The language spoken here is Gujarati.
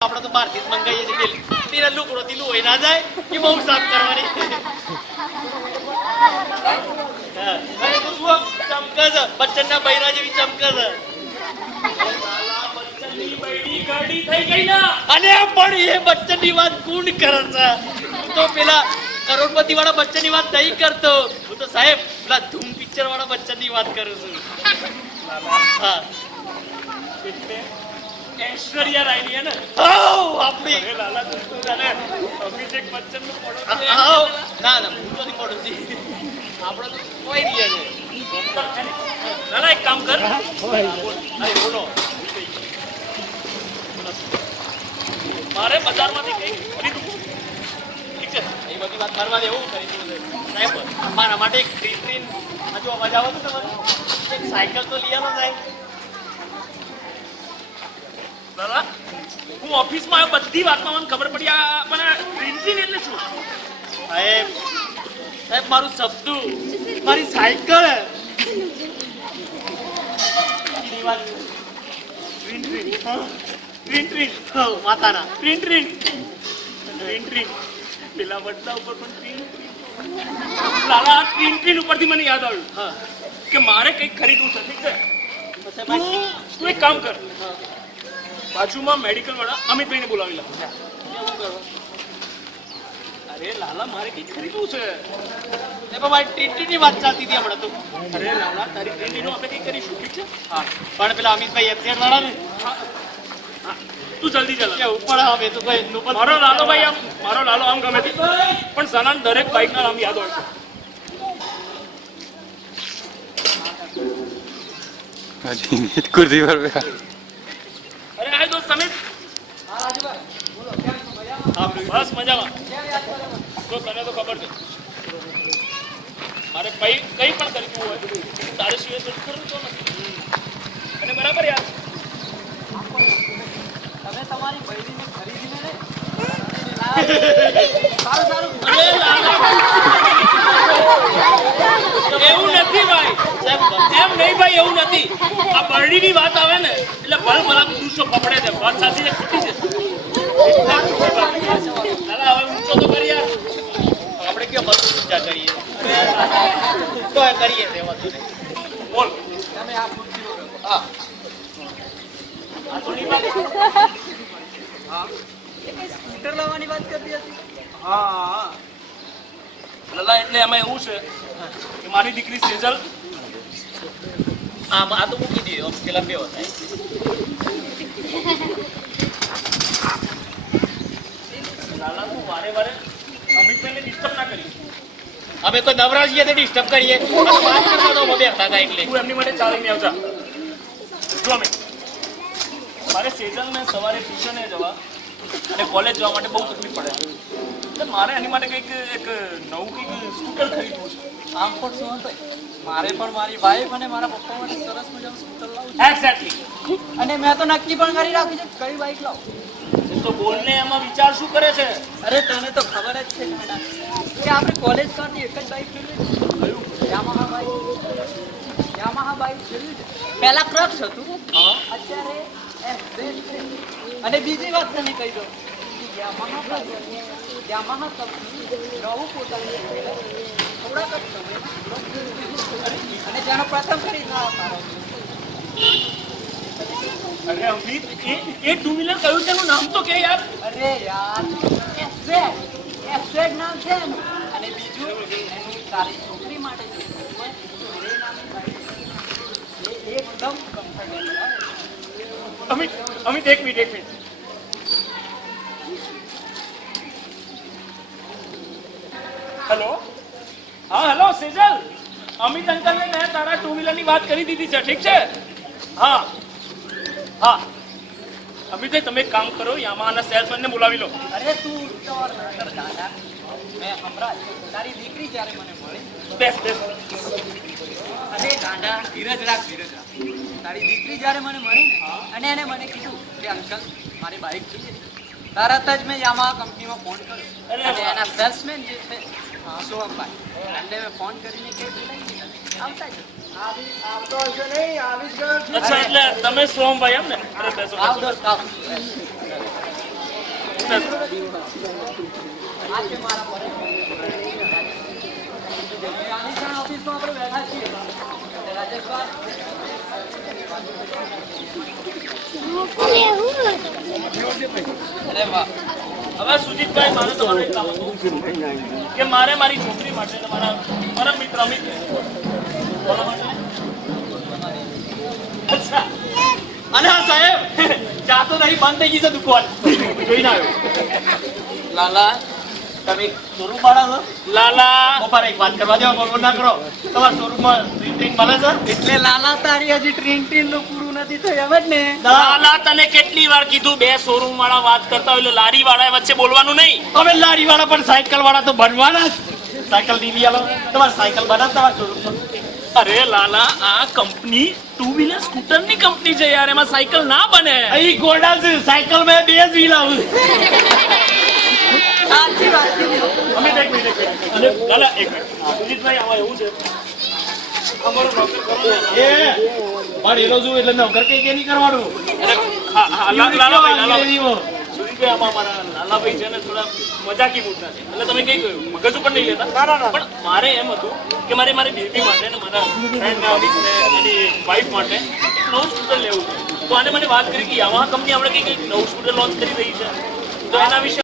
આપણે તો બહારથી જ મંગાવીએ છીએ તેના લુકડો થી લોહી ના જાય એ બહુ સાફ કરવાની ચમકે છે બચ્ચન ના બૈરા જેવી ચમકે છે અને પણ એ બચ્ચન ની વાત કોણ કરે છે હું તો પેલા કરોડપતિ વાળા બચ્ચન ની વાત નહીં કરતો હું તો સાહેબ પેલા ધૂમ પિક્ચર વાળા બચ્ચન ની વાત કરું છું હા ऐश्वर्या राय है ना આપણી लाला तो जाने अभिषेक बच्चन નું પડોશી ના ના હું તો નહીં પડોશી આપણે તો કોઈ નહીં છે લાલા એક કામ કર અરે બોલો મારે બજારમાંથી કંઈક ખરીદવું ઠીક છે એ બધી વાત કરવા દે એવું કરી દીધું સાહેબ મારા માટે એક ટ્રીન હજુ અવાજ આવો તો તમારે એક સાયકલ તો લઈ આવો સાહેબ લાલા હું ઓફિસમાં આવ્યો બધી વાતમાં મને ખબર પડી આ મને પ્રિન્ટિંગ એટલે શું સાહેબ સાહેબ મારું સપનું મારી સાયકલ માતાના પ્રિન્ટ પેલા બટલા ઉપર પણ પ્રિન્ટ લાલા પ્રિન્ટ ઉપરથી મને યાદ આવ્યું કે મારે કંઈક ખરીદવું છે ઠીક છે તું એક કામ કર બાજુમાં મેડિકલ વાળા અમિતભાઈને બોલાવી લે અરે લાલા મારે કંઈક ખરીદવું છે એ પણ મારી ટ્રીટની વાત ચાલતી હતી હમણાં તો અરે લાલા તારી ટ્રેનીનું આપણે કંઈક કરીશું ઠીક છે હા પણ પેલા અમિતભાઈ એફસીઆર વાળા ને તું જલ્દી ચાલ કે ઉપર આવે તો ભાઈ નું મારો લાલો ભાઈ આમ મારો લાલો આમ ગમે તે પણ સનાન દરેક બાઈકના નામ યાદ હોય છે કુર્સી પર બેઠા અરે હાય દોસ્ત સમીર બસ મજામાં તો તને તો ખબર છે મારે કઈ પણ ખરીદવું હોય તારે સિવાય તો ખરું તો નથી અને બરાબર યાર તમે તમારી બૈરીને ખરીદીને ને એવું નથી ભાઈ એમ નહીં ભાઈ એવું નથી આ બરડીની વાત આવે ને એટલે ભલ ભલા પુરુષો પકડે છે વાત સાચી છે ખોટી છે દાદા હવે ઊંચો તો કરી યાર આપણે કેમ મસ્ત ઊંચા કરીએ તો કરીએ તે વાત બોલ તમે આ હા આ તો નહીં વાત હા એ કઈ સ્કૂટર લાવવાની વાત કરતી હતી હા લલા એટલે એમાં એવું છે કે મારી દીકરી સેજલ આ તો મૂકી દે પેલા બે થાય લાલા તું વારે વારે અમિતભાઈને ડિસ્ટર્બ ના કરી અમે કોઈ નવરા છીએ તે ડિસ્ટર્બ કરીએ વાત કરતા તો બેઠા હતા એટલે તું એમની માટે ચાલીને આવજા જો અમે મારે સેજલને સવારે ટ્યુશને જવા અને કોલેજ જવા માટે બહુ તકલીફ પડે એટલે મારે એની માટે કંઈક એક નવું કંઈક સ્કૂટર ખરીદવું છે આમ પણ શું મારે પણ મારી વાઈફ અને મારા પપ્પા માટે સરસ મજાનું સ્કૂટર લાવું એક્ઝેક્ટલી છે અને મેં તો નક્કી પણ કરી રાખ્યું છે કઈ બાઈક લાવું તો બોલને એમાં વિચાર શું કરે છે અરે તને તો ખબર જ છે મેડમ કે આપણે કોલેજ કરતી એક જ બાઈક જોયું યામાહા બાઈક જોયું છે પહેલા ક્રક્સ હતું અત્યારે એફઝેડ છે અને બીજી વાત તને કહી દઉં યામાહા કંપની નવું પોતાનું થોડાક જ સમયમાં અને જેનો પ્રથમ ખરીદનાર મારો અરે અમિત એ ટુ વ્હીલર કયું છે એનું નામ તો કે યાર અરે યાર એફઝેડ નામ છે એનું અને બીજું એનું તારી છોકરી માટે છે એકદમ કમ્ફર્ટેબલ અમિત એક મિનિટ હેલો હા હેલો સેજલ અમિત અંકલને મેં તારા ટુ વ્હીલરની વાત કરી દીધી છે ઠીક છે હા હા અમિતભાઈ તમે એક કામ કરો યામાહાના સેલ્સમેનને બોલાવી લો અરે તું દાદા મેં હમણાં તારી દીકરી જ્યારે મને મળી બેસ અરે ગાંડા ધીરજ રાખ તારી દીકરી જ્યારે મને મળી ને અને એને મને કીધું કે અંકલ મારી બાઈક જોઈએ તરત જ મેં યામાહા કંપનીમાં ફોન કર્યો અને એના સેલ્સમેન જે છે સોહમભાઈ એમને મેં ફોન કરીને કે આવતા જ આવતો હશે નહીં આવી જ ગયો અચ્છા એટલે તમે સોમભાઈ એમ ને અરે બેસો આવ દોસ્ત આવ બિઝનેસ. આ છે મારા આલિશાન ઓફિસમાં આપણે બેઠા છીએ રાજેશભાઈ. અરે વાહ. હવે સુજીતભાઈ મારે તમારે એક કામ હતું કે મારે મારી છોકરી માટે તમારા મારા મિત્ર અમિત કોના માટે? અચ્છા. અને હા સાહેબ ચા તો નહીં બંધ થઈ ગઈ છે દુકાન જોઈને આવ્યો. લાલા તમે શોરૂમ વાળા છો? લાલા બપોરે એક વાત કરવા દેવા બરોબર ના કરો. તમારા શોરૂમમાં ડ્રિંક મળે છે? એટલે લાલા તારી હજી ટ્રેન નું પૂરું નથી થયું એમ જ ને. લાલા તને કેટલી વાર કીધું બે શોરૂમ વાળા વાત કરતા હોય એટલે લારી વાળા વચ્ચે બોલવાનું નહીં. હવે લારી વાળા પણ સાયકલ વાળા તો બનવાના જ. સાયકલ દીદી આલો તમારે સાયકલ બનાવતા તમારા શોરૂમમાં. અરે લાલા આ કંપની ટુ વ્હીલર સ્કૂટર ની કંપની છે યાર, એમાં સાયકલ ના બને. અહીં ગોડા છે સાયકલ મેં 2 જ વ્હીલ આવું. સાચી વાત છે. અમિત એક મિનિટ. અને લાલા એક મિનિટ. સુજીતભાઈ આમાં એવું છે અમારો નોકર કરો ને. એ પણ એનો શું એટલે નોકર કે નહીં કરવાનું. અરે હા હા લાલાભાઈ અંગ્રેજીમાં. સુજીતભાઈ આમાં મારા લાલાભાઈ છે ને થોડા મજાકી મૂડના છે એટલે તમે કઈ કહ્યું મગજ ઉપર નહીં લેતા. પણ મારે એમ હતું કે મારી બેબી માટે ને મારા ફ્રેન્ડ એની વાઈફ માટે એક નવું સ્કૂટર લેવું છે. તો આને મને વાત કરી કે યામાહા કંપની આપણે કઈ નવું સ્કૂટર લોન્ચ કરી રહી છે તો એના વિશે